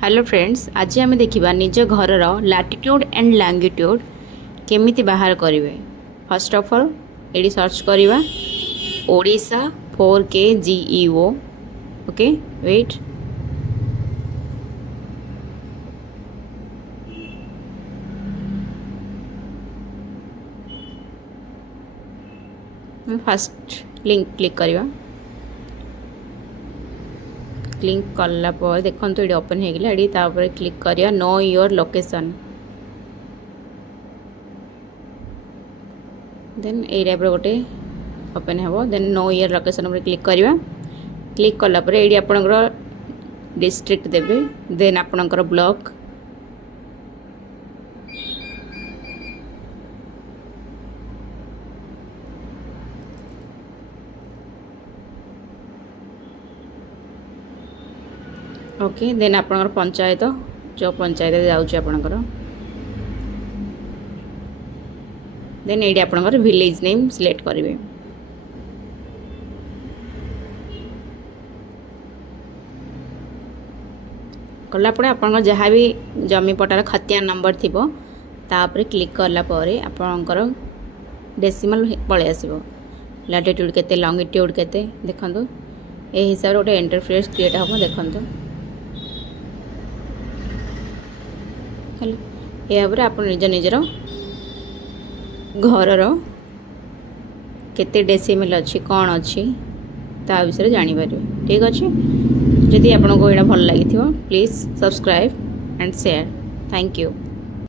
Hello friends, आज आम देखा निज घर लैटिट्यूड एंड लैंगिट्यूड केमिति बाहर करेंगे। फर्स्ट ऑफ ऑल ये सर्च करवा Odisha 4KGEO। Okay wait, first link click करवा। क्लिक कला पर देखो ये ओपन हो गला। ये क्लिक करिया नो योर लोकेशन। देन ये टाइप गोटे ओपन हो। देन नो योर लोकेशन पर क्लिक करवा। क्लिक कला पर ये आपणकर डिस्ट्रिक्ट देवे। देन आपणकर ब्लॉक, ओके। देन आपणकर पंचायत, जो पंचायत जाऊँच आपणकर। देन ये आपणकर विलेज नेम सिलेक्ट करेंगे। कलापर आपणकर जहाँ भी जमी पटार खतिया नंबर थी तापर क्लिक कला आपणकर डेसिमल पलि आसो। लैटिट्यूड केते, लॉन्गिट्यूड केते देखंतु। ए हिसाब रे गोटे इंटरफेस क्रिएट हम देखंतु। या आप निज निजर घर केते डेसिमल अच्छी कौन अच्छी ता विषय जापर। ठीक अच्छे। जदि आपको यहाँ भल लगी please subscribe and share. Thank you.